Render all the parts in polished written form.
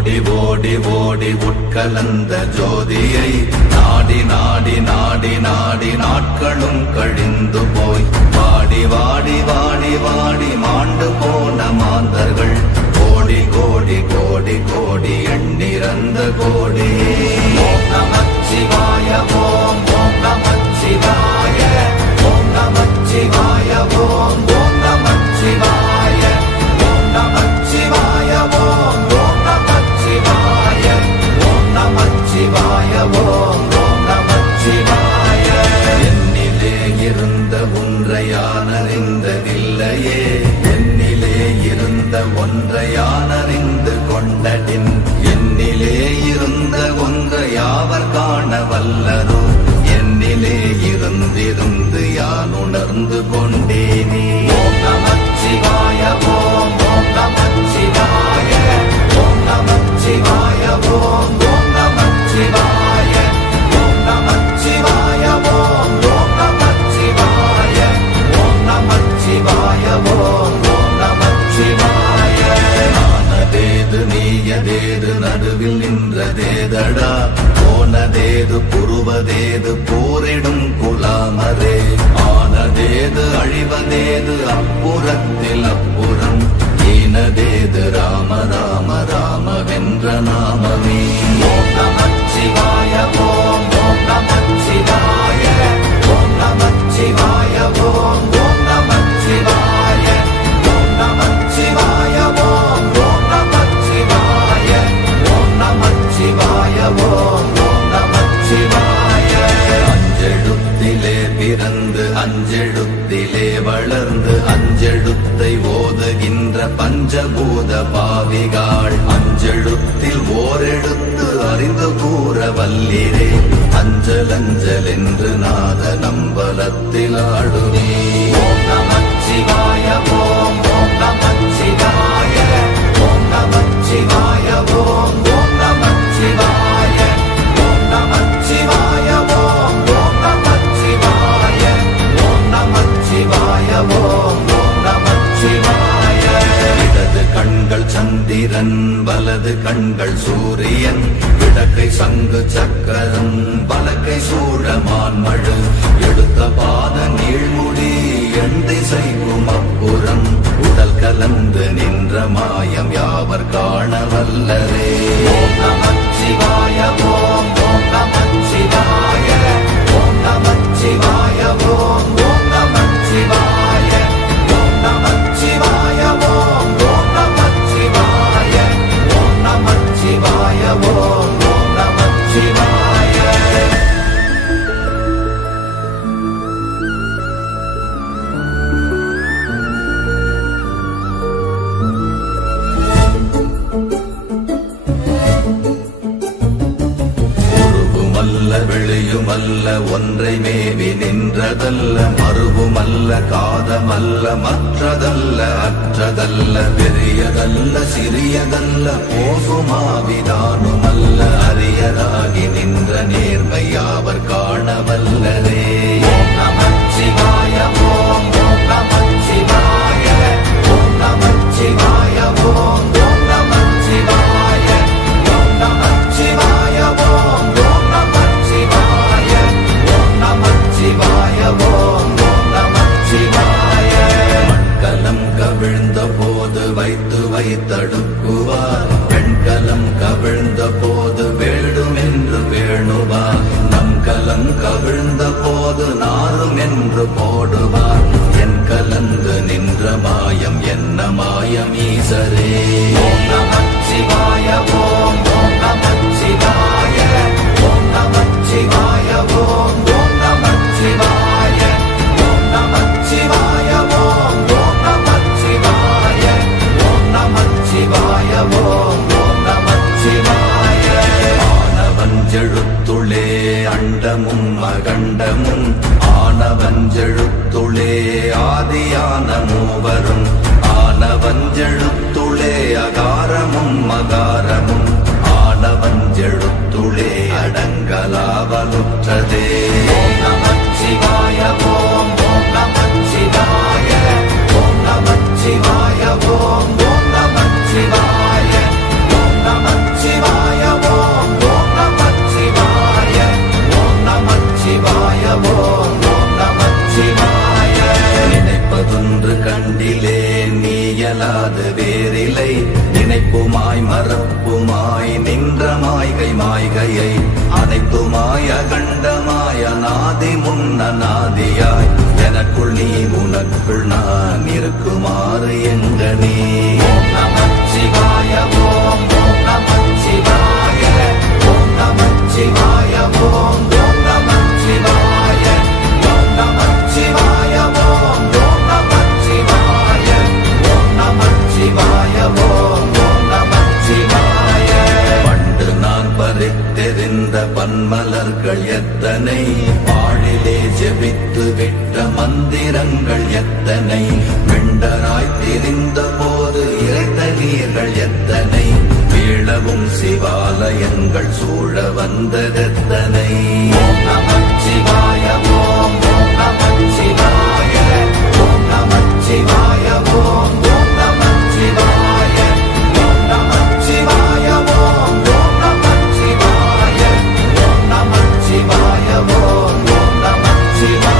ஓடி ஓடி ஓடி உட்கலந்த ஜோதியை நாடி நாடி நாடி நாடி நாட்களும் கழிந்து போய் வாடி வாடி வாடி வாடி மாண்டு போன மாந்தர்கள் கோடி கோடி கோடி கோடி எண்ணிறந்த கோடி. ஓம் நமச்சிவாய ஓம் ஓம் நமச்சிவாய ஓம் நமச்சிவாய ஓம் ஓம் நமச்சிவாய ஓம் நமச்சிவாய ஓம் ஓம் நமச்சிவாய ஓம் நமச்சிவாய ஓம் ஓம் நமச்சிவாய. என்னிலே இருந்த ஒன்றை யான் அறிந்ததில்லையே, என்னிலே இருந்த ஒன்றை யான் அறிந்து கொண்டடின், என்னிலே இருந்த ஒன்றை யாவர் காண வல்லரோ, என்னிலே இருந்திருந்து யான் உணர்ந்து கொண்டேனே. ஓம் நமச்சிவாய ஓம் ஓம் நமச்சிவாய ஓம் நமச்சிவாய ஓம் ஓம் நமச்சிவாய ஓம் நமச்சிவாய ஓம் ஓம் நமச்சிவாய ஓம் நமச்சிவாய ஓம் ஓம் நமச்சிவாய. ஆனதேது நீயதேது நடுவில் நின்றதேதடா, போனதேது புருவதேது போரிடும் குலாமரே, ஆனதேது அழிவதேது அப்புறத்தில் அப்புறம், ஈனதேது ராம ராம ராம வென்ற நாமமே. ஓம் நமச்சிவாய ஓம் ஓம் நமச்சிவாய ஓம் நமச்சிவாய ஓம் ஓம் நமச்சிவாய ஓம் நமச்சிவாய ஓம் ஓம் நமச்சிவாய ஓம் நமச்சிவாய ஓம் ஓம் நமச்சிவாய. அஞ்செழுத்திலே பிறந்து அஞ்செழுத்திலே வளர்ந்து அஞ்செழுத்தை ஓதுகின்ற பஞ்சபூத பாவிகாள், அஞ்செழுத்தில் ஓரெழுத்து அறிந்து கூற வல்லிரே, அஞ்சல் அஞ்சல் என்று நாத நம்பலத்தில் ஆடுவே. ஓம் நமச்சிவாய ஓம் ஓம் நமச்சிவாய ஓம் நமச்சிவாய ஓம் ஓம் நமச்சிவாய ஓம் நமச்சிவாய ஓம் ஓம் நமச்சிவாய ஓம் நமச்சிவாய ஓம் ஓம் நமச்சிவாய. இடது கண்கள் சந்திரன் வலது கண்கள் சூரியன், இடக்கை சங்கு சக்கரம் வலக்கை சூழமான் மழு, எடுத்த பாத நீழ்முடி எண் திசைக்கும் அப்புறம், உடல் கலந்து நின்ற மாயம் யாவர் காண வல்லரே. ஓம் நமச்சிவாய ஓம் ஓம் நமச்சிவாய ஓம் நமச்சிவாய ஓம் ஓம் நமச்சிவாய ஓம் நமச்சிவாய ஓம் ஓம் நமச்சிவாய ஓம் நமச்சிவாய ஓம் ஓம் நமச்சிவாய. வெளியுமல்ல ஒன்றை மேவி நின்றதல்ல, மறுவுமல்ல காதமல்ல மற்றதல்ல அற்றதல்ல, பெரியதல்ல சிறியதல்ல போகுமாவிதானுமல்ல, அரியதாகி நின்ற நேர்மை யாவர் காண வல்லரே. ஓம் நமச்சிவாய ஓம் ஓம் நமச்சிவாய ஓம் நமச்சிவாய ஓம் ஓம் நமச்சிவாய ஓம் நமச்சிவாய ஓம் ஓம் நமச்சிவாய ஓம் நமச்சிவாய ஓம் ஓம் நமச்சிவாய. மண்கலம் கவிழ்ந்த போது வைத்து வைத்தடுக்குவார், பெண்கலம் கவிழ்ந்த போது வேண்டும் என்று வேணுவார், நம் கலம் கவிழ்ந்த போது நாரும் என்று போடுவார், என் கலந்து நின்ற மாயம் என்ன மாயம் ஈசரே. ஓம் நமச்சிவாய ஓம் ஓம் நமச்சிவாய ஓம் நமச்சிவாய ஓம் ஓம் நமச்சிவாய ஓம் நமச்சிவாய ஓம் ஓம் நமச்சிவாய ஓம் நமச்சிவாய ஓம் ஓம் நமச்சிவாய. ஆனவஞ்செழுத்துளே அண்டமும் அகண்டமும், ஆனவஞ்செழுத்துளே ஆதியான மூவரும், ஆனவஞ்செழுத்துளே அகாரமும் மகாரமும், ஆனவஞ்செழுத்துளே அடங்கலாவலுற்றதே. ஓம் நமச்சிவாய ஓம் ஓம் நமச்சிவாய ஓம் நமச்சிவாய ஓம் ஓம் நமச்சிவாய ஓம் நமச்சிவாய ஆதி முன்னநாதியாய் எனக்குள் நீ உனக்குள் நான் இருக்குமாறு எங்க நீ ஓம் நமச்சிவாய ஓம் ஓம் நமச்சிவாய ஓம் நமச்சிவாய ஓம் ஓம் நமச்சிவாய ஓம் நமச்சிவாய ஓம் ஓம் நமச்சிவாய ஓம் நமச்சிவாய ஓம் ஓம் நமச்சிவாய பண்டு நான் பறித்தெறிந்த பன்மலர்கள் எத்தனை பாழிலே ஜெபித்து விட்ட மந்திரங்கள் எத்தனை வெண்டராய் திரிந்த போது இறைத்த நீர்கள் எத்தனை வீழவும் சிவாலயங்கள் சூழ வந்ததெத்தனை ஓம் நமச்சிவாய ஓம் ஓம் நமச்சிவாய ஓம் நமச்சிவாய ஓம் ஓம் நமச்சிவாய ஓம் நமச்சிவாய ஓம் ஓம் நமச்சிவாய ஓம் நமச்சிவாய ஓம் ஓம் நமச்சிவாய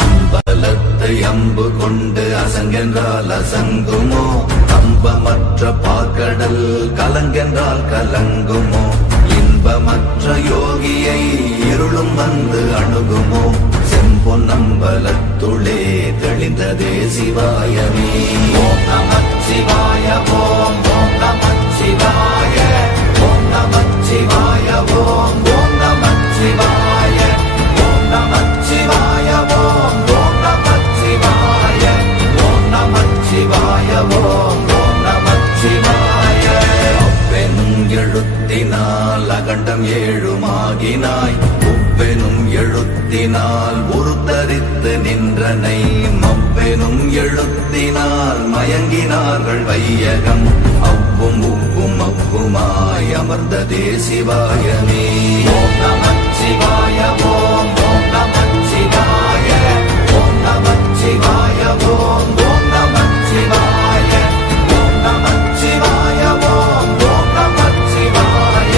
அம்பலத்தை அம்பு கொண்டு அசங்கென்றால் அசங்குமோ கம்பமற்ற பாக்கடல் கலங்கென்றால் கலங்குமோ இன்பமற்ற யோகியை இருளும் வந்து அணுகுமோ செம்பொன்னம்பலத்துளே தெளிந்ததே சிவாயமே ஓம் நமச்சிவாய ஓம் ஓம் நமச்சிவாய ஓம் நமச்சிவாய ஓம் ஓம் நமச்சிவாய ஓம் நமச்சிவாய ஓம் ஓம் நமச்சிவாய ஓம் நமச்சிவாய ஓம் ஓம் நமச்சிவாய அப்பெனும் எழுத்தினால் அகண்டம் ஏழுமாகினாய் உப்பெனும் எழுத்தினால் உருத்தரித்து நின்றனை மப்பெனும் எழுத்தினால் மயங்கினார்கள் வையகம் அவ்வும் உவ்வும் அவ்வுமாய் அமர்ந்ததே சிவாயமே ஓம் நமச்சிவாய ஓம் ஓம் நமச்சிவாய ஓம் நமச்சிவாய ஓம் ஓம் நமச்சிவாய ஓம் நமச்சிவாய ஓம் ஓம் நமச்சிவாய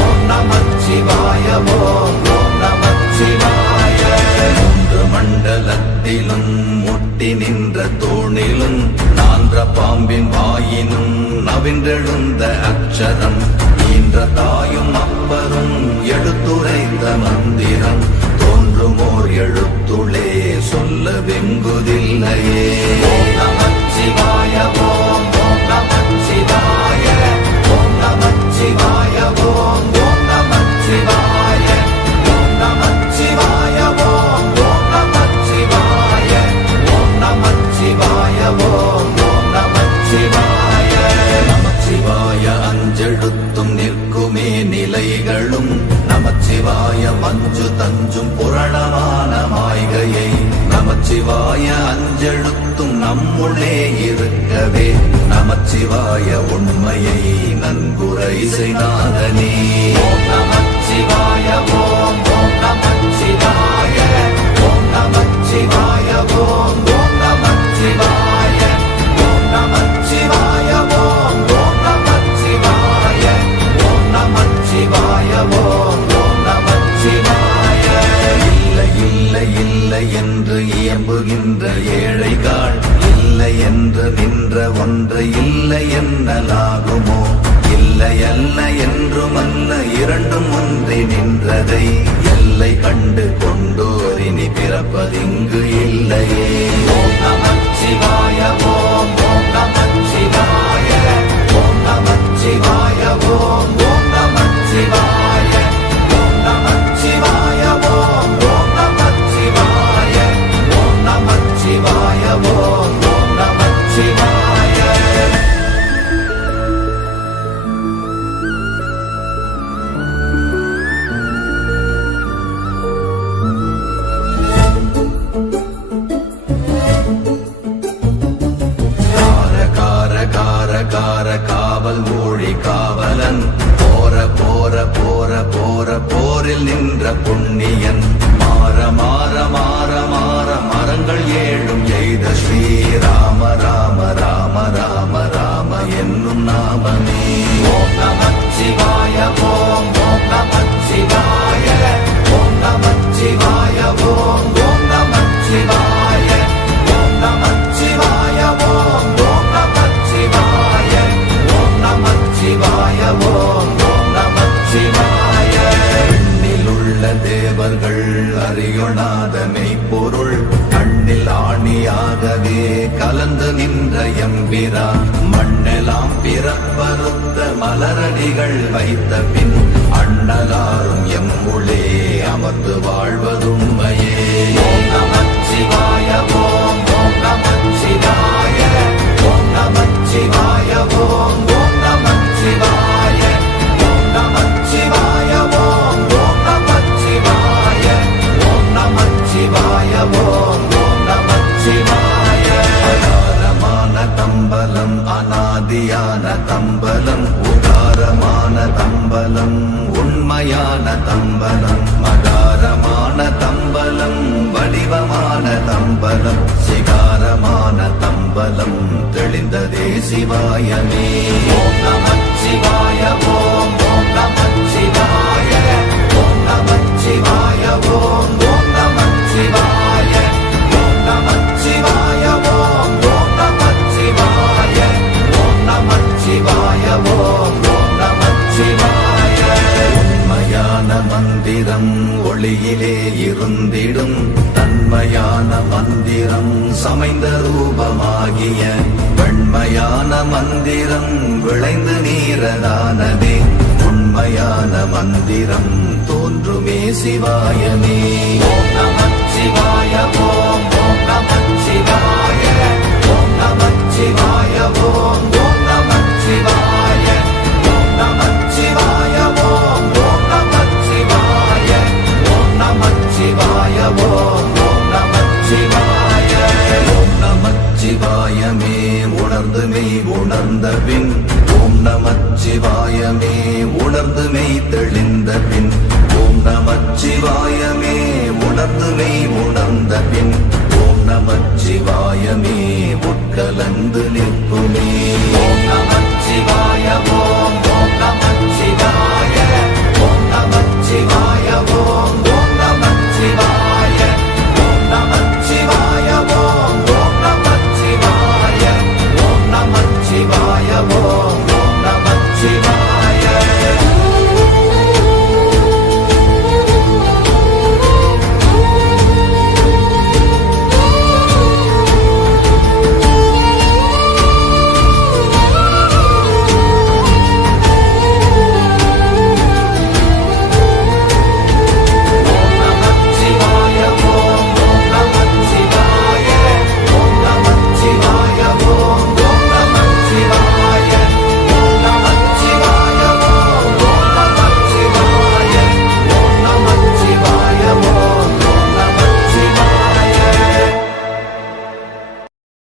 ஓம் நமச்சிவாய ஓம் ஓம் நமச்சிவாய மூன்று மண்டலத்திலும் முட்டி நின்ற தூணிலும் நான்ற பாம்பின் வாயினும் நவின்றெழுந்த அக்ஷரம் ஈன்ற தாயும் அப்பரும் எடுத்துரைத்த மந்திரம் தோன்றுமோர் எழுத்துளே சொல்ல வெங்குதில்லையே ஓம் நமச்சிவாய ஓம் ஓம் நமச்சிவாய ஓம் நமச்சிவாய ஓம் ஓம் நமச்சிவாய ஓம் நமச்சிவாய ஓம் ஓம் நமச்சிவாய ஓம் நமச்சிவாய ஓம் ஓம் நமச்சிவாய நமச்சிவாய அஞ்செழுத்தும் நிற்குமே நிலைகளும் நமச்சிவாய மஞ்சு தஞ்சும் புரணமான மாய்கையை நமச்சிவாய அஞ்செழுத்தும் நம்முள்ளே இருக்கவே நமச்சிவாய உண்மையை நன்குரை செய்தாதனே ஓம் நமச்சிவாய ஓம் ஓம் நமச்சிவாய ஓம் நமச்சிவாய ஓம் ஓம் நமச்சிவாய ஓம் நமச்சிவாய ஓம் ஓம் நமச்சிவாய ஓம் நமச்சிவாய ஓம் ஓம் நமச்சிவாய இல்லை இல்லை இல்லை என்று இயம்புகின்ற ஏழைகள் இல்லை என்று நின்ற ஒன்று இல்லை என்னலாகுமோ இல்லை அல்ல என்றுமல்ல இரண்டும் ஒன்றி நின்றதை எல்லை கண்டு கொண்டோர் இனி பிறப்பதிங்கு இல்லையே ஓம் நமச்சிவாய ஓம் ஓம் நமச்சிவாய ஓம் நமச்சிவாய ஓம் ஓம் நமச்சிவாய ஓம் நமச்சிவாய ஓம் ஓம் நமச்சிவாய ஓம் நமச்சிவாய ஓம் ஓம் நமச்சிவாய காவல் ஊழி காவலன் போற போற போற போற போரில் நின்ற புண்ணியன் மாற மாற மாற மாற மரங்கள் ஏழும் எய்த ஸ்ரீராம தேவர்கள் அறியொணாத மெய்ப்பொருள் கண்ணில் ஆணியாகவே கலந்து நின்ற எம்பிரா மண்ணெல்லாம் பிறப்பறுத்த மலரடிகள் வைத்த பின் அண்ணலாரும் எம்முளே அமர்ந்து வாழ்வதுண்மையே. ஓம் நமச்சிவாய ஓம் ஓம் நமச்சிவாய ஓம் நமச்சிவாய ஓம் ஓம் நமச்சிவாய ஓம் நமச்சிவாய ஓம் ஓம் நமச்சிவாய ஓம் நமச்சிவாய ஓம் ஓம் நமச்சிவாய. அகாரமான தம்பலம் அநாதியான தம்பலம் உகாரமான தம்பலம் உண்மையான தம்பலம் மகாரமான தம்பலம் வடிவமான தம்பலம் சிகாரமான தம்பலம் தெளிந்ததே சிவாயமே. ஓம் நமச்சிவாய ஓம் ஓம் நமச்சிவாய ஓம் நமச்சிவாய ஓம் ஓம் நமச்சிவாய ஓம் நமச்சிவாய ஓம் ஓம் நமச்சிவாய ஓம் நமச்சிவாய ஓம் ஓம் நமச்சிவாய. உண்மையான மந்திரம் ஒளியிலே இருந்திடும் தன்மையான மந்திரம் சமைந்த ரூபமாகிய வெண்மையான மந்திரம் விளைந்து நீரதானதே உண்மையான மந்திரம் தோன்றுமே சிவாயமே. ஓம் நமச்சிவாய ஓம் ஓம் நமச்சிவாய ஓம் நமச்சிவாய ஓம் ஓம் நமச்சிவாய ஓம் நமச்சிவாய ஓம் ஓம் நமச்சிவாய ஓம் நமச்சிவாய ஓம் ஓம் நமச்சிவாய. ஓம் நமச்சிவாயமே உணர்ந்து மெய் உணர்ந்த பின் ஓம் நமச்சிவாயமே உணர்ந்து மெய் தெளிந்த பின் ஓம் நமச்சிவாயமே உணர்ந்து மெய் உணர்ந்த பின் ஓம் நமச்சிவாயமே உட்கலந்து நிற்குமே. ஓம் நம